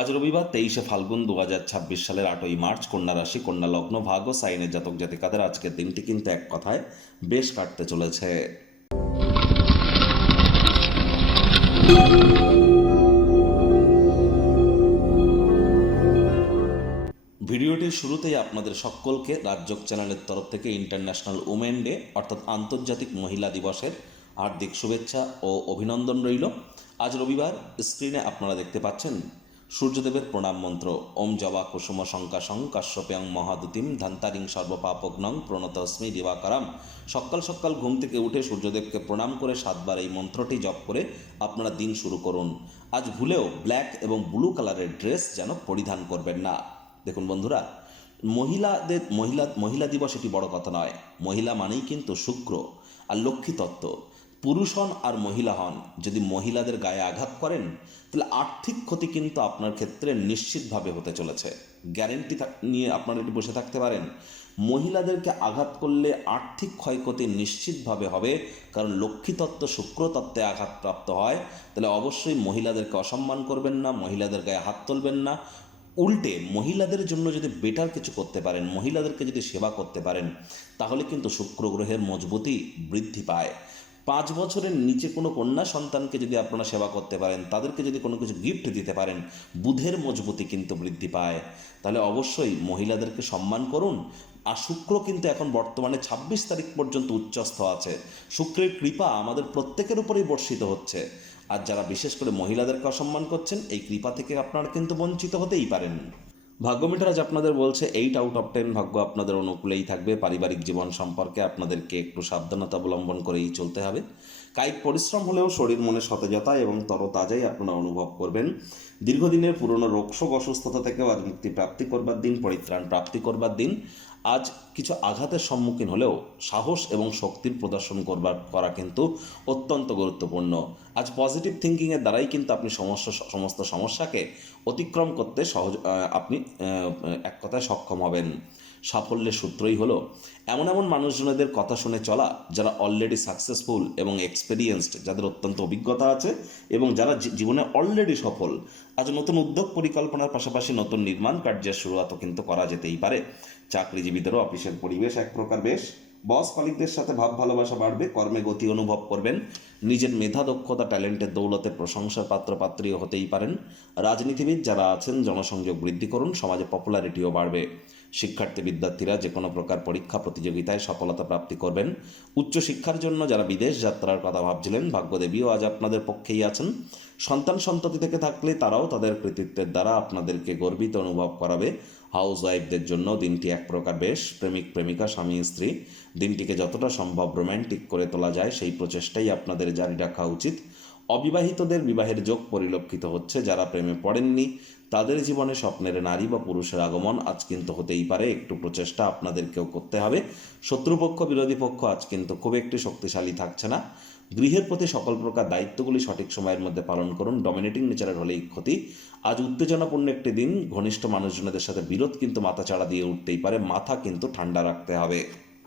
আজ রবিবার 23শে ফাল্গুন 2026 সালের 8ই মার্চ কন্যা রাশি, কন্যা লগ্ন, ভাগ্য সাইনের জাতক জাতিকাদের আজকের দিনটি কিন্তু এক কথায় বেশ কাটতে চলেছে। ভিডিওটির শুরুতেই আপনাদের সকলকে রাজযোগ চ্যানেলের তরফ থেকে ইন্টারন্যাশনাল উমেন ডে অর্থাৎ আন্তর্জাতিক মহিলা দিবসের হার্দিক শুভেচ্ছা ও অভিনন্দন রইল। আজ রবিবার স্ক্রিনে আপনারা দেখতে পাচ্ছেন সূর্যদেবের প্রণাম মন্ত্র ওম জবা কুসুম শঙ্কাশং কাশ্যপেয়ং মহাদুতিম ধান্তারিং সর্বপাপগ্নং প্রণতস্মি দিবাকরাম। সকাল সকাল ঘুম থেকে উঠে সূর্যদেবকে প্রণাম করে 7 বার এই মন্ত্রটি জপ করে আপনারা দিন শুরু করুন। আজ ভুলেও ব্ল্যাক এবং ব্লু কালারের ড্রেস যেন পরিধান করবেন না। দেখুন বন্ধুরা, মহিলা দিবস এটি বড় কথা নয়। মহিলা মানেই কিন্তু শুক্র আর লক্ষ্মী তত্ত্ব। পুরুষ হন আর মহিলা হন, যদি মহিলাদের গায়ে আঘাত করেন তাহলে আর্থিক ক্ষতি কিন্তু আপনার ক্ষেত্রে নিশ্চিতভাবে হতে চলেছে। গ্যারেন্টি নিয়ে আপনারা এটি বসে থাকতে পারেন। মহিলাদেরকে আঘাত করলে আর্থিক ক্ষয়ক্ষতি নিশ্চিতভাবে হবে, কারণ লক্ষ্মী তত্ত্ব শুক্র তত্ত্বে আঘাতপ্রাপ্ত হয়। তাহলে অবশ্যই মহিলাদেরকে অসম্মান করবেন না, মহিলাদের গায়ে হাত তুলবেন না। উল্টে মহিলাদের জন্য যদি বেটার কিছু করতে পারেন, মহিলাদেরকে যদি সেবা করতে পারেন, তাহলে কিন্তু শুক্র গ্রহের মজবুতি বৃদ্ধি পায়। 5 বছরের নিচে কোনো কন্যা সন্তানকে যদি আপনারা সেবা করতে পারেন, তাদেরকে যদি কোনো কিছু গিফট দিতে পারেন, বুধের মজবুতি কিন্তু বৃদ্ধি পায়। তাহলে অবশ্যই মহিলাদেরকে সম্মান করুন। আর শুক্র কিন্তু এখন বর্তমানে 26 তারিখ পর্যন্ত উচ্চস্থ আছে। শুক্রের কৃপা আমাদের প্রত্যেকের উপরেই বর্ষিত হচ্ছে। আর যারা বিশেষ করে মহিলাদেরকে অসম্মান করছেন, এই কৃপা থেকে আপনারা কিন্তু বঞ্চিত হতেই পারেন। ভাগ্য মিটার আজ আপনাদের বলছে 8 আউট অফ 10 ভাগ্য আপনাদের অনুকূলেই থাকবে। পারিবারিক জীবন সম্পর্কে আপনাদেরকে একটু সাবধানতা অবলম্বন করেই চলতে হবে। কায়িক পরিশ্রম হলেও শরীর মনে সতেজতা এবং তরতাজাই আপনারা অনুভব করবেন। দীর্ঘদিনের পুরনো রোগশোক অসুস্থতা থেকেও আজ মুক্তি প্রাপ্তি করবার দিন, পরিত্রাণ প্রাপ্তি করবার দিন। আজ কিছু আঘাতের সম্মুখীন হলেও সাহস এবং শক্তির প্রদর্শন করা কিন্তু অত্যন্ত গুরুত্বপূর্ণ। আজ পজিটিভ থিঙ্কিংয়ের দ্বারাই কিন্তু আপনি সমস্ত সমস্যাকে অতিক্রম করতে আপনি এক কথায় সক্ষম হবেন। সাফল্যের সূত্রই হলো এমন মানুষজনদের কথা শুনে চলা, যারা অলরেডি সাকসেসফুল এবং এক্সপেরিয়েন্সড, যাদের অত্যন্ত অভিজ্ঞতা আছে এবং যারা জীবনে অলরেডি সফল। আজ নতুন উদ্যোগ পরিকল্পনার পাশাপাশি নতুন নির্মাণ কার্যের শুরুয়াতও কিন্তু করা যেতেই পারে। চাকরিজীবীদেরও অফিসের পরিবেশ এক প্রকার বেশ। বস কলিগদের সাথে ভাব ভালোবাসা বাড়বে, কর্মে গতি অনুভব করবেন। নিজের মেধা দক্ষতা ট্যালেন্টের দৌলতে প্রশংসার পাত্রপাত্রীও হতেই পারেন। রাজনীতিবিদ যারা আছেন জনসংযোগ বৃদ্ধি করুন, সমাজে পপুলারিটিও বাড়বে। শিক্ষার্থী বিদ্যার্থীরা যে কোনো প্রকার পরীক্ষা প্রতিযোগিতায় সফলতা প্রাপ্তি করবেন। উচ্চশিক্ষার জন্য যারা বিদেশ যাত্রার কথা ভাবছিলেন, ভাগ্যদেবীও আজ আপনাদের পক্ষেই আছেন। সন্তান সন্ততি থেকে থাকলে তারাও তাদের কৃতিত্বের দ্বারা আপনাদেরকে গর্বিত অনুভব করাবে। হাউস ওয়াইফদের জন্য দিনটি এক প্রকার বেশ। প্রেমিক প্রেমিকা, স্বামী স্ত্রী দিনটিকে যতটা সম্ভব রোম্যান্টিক করে তোলা যায় সেই প্রচেষ্টাই আপনাদের জারি রাখা উচিত। অবিবাহিতদের বিবাহের যোগ পরিলক্ষিত হচ্ছে। যারা প্রেমে পড়েননি তাদের জীবনে স্বপ্নের নারী বা পুরুষের আগমন আজ কিন্তু হতেই পারে। একটু প্রচেষ্টা আপনাদেরকেও করতে হবে। শত্রুপক্ষ বিরোধী পক্ষ আজ কিন্তু খুব একটি শক্তিশালী থাকছে না। গৃহের প্রতি সকল প্রকার দায়িত্বগুলি সঠিক সময়ের মধ্যে পালন করুন। ডমিনেটিং নেচারের হলেই ক্ষতি। আজ উত্তেজনাপূর্ণ একটি দিন। ঘনিষ্ঠ মানুষজনদের সাথে বিরোধ কিন্তু মাথাচাড়া দিয়ে উঠতেই পারে। মাথা কিন্তু ঠান্ডা রাখতে হবে।